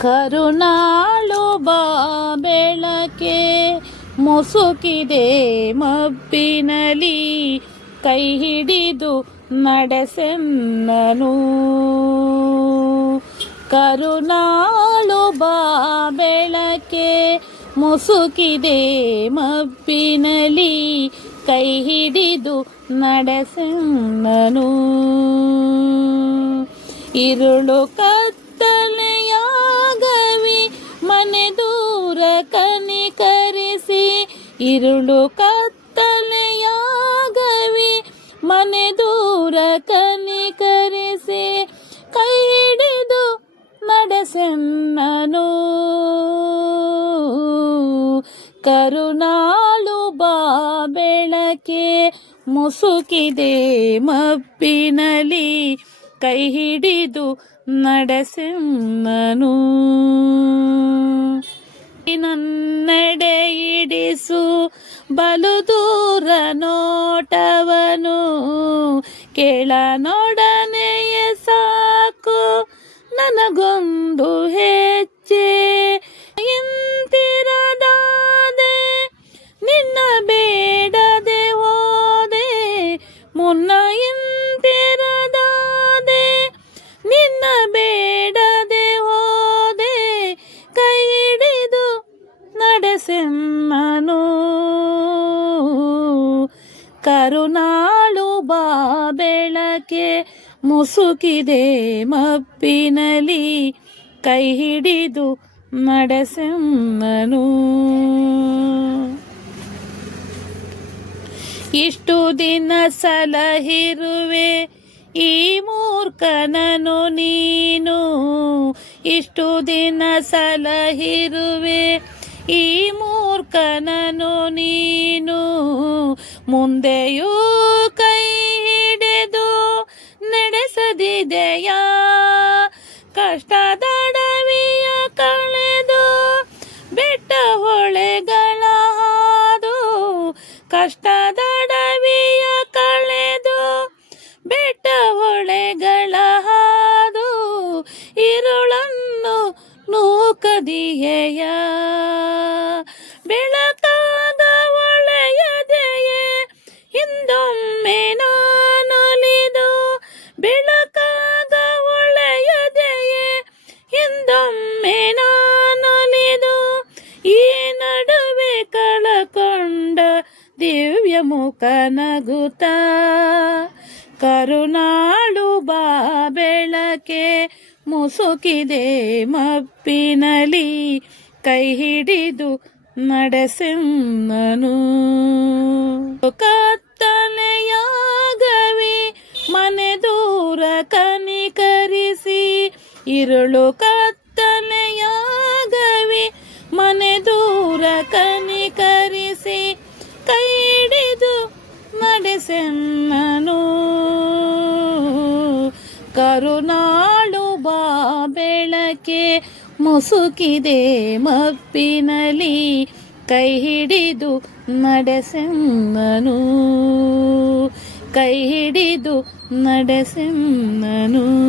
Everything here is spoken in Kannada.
ಕರುನಾಳು ಬಾ ಬೆಳಕೆ ಮುಸುಕಿದೆ ಮಬ್ಬಿನಲಿ, ಕೈ ಹಿಡಿದು ನಡೆಸೆನ್ನನು. ಕರುನಾಳು ಬಾ ಬೆಳಕೆ ಮುಸುಕಿದೆ ಮಬ್ಬಿನಲಿ, ಕೈ ಹಿಡಿದು ನಡೆಸೆನ್ನನು. ഇരുളു ಕತ್ತಲೆಯಾಗವಿ ಮನೆ ದೂರ ಕನಿಕರಿಸಿ, ഇരുಳು ಕತ್ತಲೆಯಾಗವಿ ಮನೆ ದೂರ ಕನಿಕರಿಸಿ, ಕೈ ಹಿಡಿದು ನಡೆಸೆನ್ನನು. ಕರುನಾಳು ಬಾ ಬೆಳಕೆ ಮುಸುಕಿದೆ ಮಬ್ಬಿನಲಿ, ಕೈ ಹಿಡಿದು ನಡೆಸೆನ್ನನು. ನನ್ನೆಡೆ ಇಡಿಸು ಬಲು ದೂರ ನೋಟವನು, ಕೇಳನೊಡನೆಯ ಸಾಕು ನನಗೊಂದು ಹೆಜ್ಜೆ. ಇಂತಿರದಾದೆ ನಿನ್ನ ಬೇಡದೆ ಹೋದೆ, ಮುನ್ನ ಇಂತಿರದಾದೆ ನಿನ್ನ ಬೇಡದೆ ಹೋದೆ, ಕೈ ಹಿಡಿದು ನಡೆಸೆನ್ನನು. ಕರುನಾಳು ಬಾ ಬೆಳಕೆ ಮುಸುಕಿದೆ ಮಬ್ಬಿನಲಿ, ಕೈ ಹಿಡಿದು ನಡೆಸೆನ್ನನು. ಇಷ್ಟು ದಿನ ಸಲಹಿರುವೆ ಈ ಮೂರ್ಖನನು ನೀನು, ಇಷ್ಟು ದಿನ ಸಲಹಿರುವೆ ಈ ಮೂರ್ಖನನು ನೀನು. ಮುಂದೆಯೂ ಕೈ ಹಿಡಿದು ನಡೆಸದಿದೆಯಾ, ಕಷ್ಟದಡವಿಯ ಕಳೆದು ಬೆಟ್ಟ ಹೊಳೆಗಳ ಹಾದು, ಕಷ್ಟದಡವಿಯ ಕಳೆದು ಬೆಟ್ಟ ಹೊಳೆಗಳ ಹಾದು, ഇരുಳನ್ನು ನೂಕದಿಯೆಯ. ಬೆಳಕಾದ ಒಳೆಯದೆಯೇ ಹಿಂದೊಮ್ಮೆ ನಾನೊಲಿದು, ಬೆಳಕಾದ ಒಳೆಯದೆಯೇ ಹಿಂದೊಮ್ಮೆ ನಾನೊಲಿದು, ಈ ನಡುವೆ ಕಳಕೊಂಡ ದಿವ್ಯ ಮುಖ ನಗುತ್ತ. ಕರುನಾಳು ಬಾ ಬೆಳಕೆ ಮುಸುಕಿದೆ ಮಬ್ಬಿನಲಿ, ಕೈ ಹಿಡಿದು ನಡೆಸೆನ್ನನು. ಕತ್ತಲೆಯಾಗವಿ ಮನೆ ದೂರ ಕನಿಕರಿಸಿ, ഇരുಳು ಕತ್ತಲೆಯಾಗವಿ ಮನೆ ದೂರ ಕನಿಕರಿಸಿ, ಕೈ ಹಿಡಿದು ನಡೆಸೆನ್ನನು. ಕರುನಾಳು ಬಾ ಬೆಳಕೆ ಮುಸುಕಿದೆ ಮಬ್ಬಿನಲಿ, ಕೈ ಹಿಡಿದು ನಡೆಸೆನ್ನನು. ಕೈ ಹಿಡಿದು ನಡೆಸೆನ್ನನು.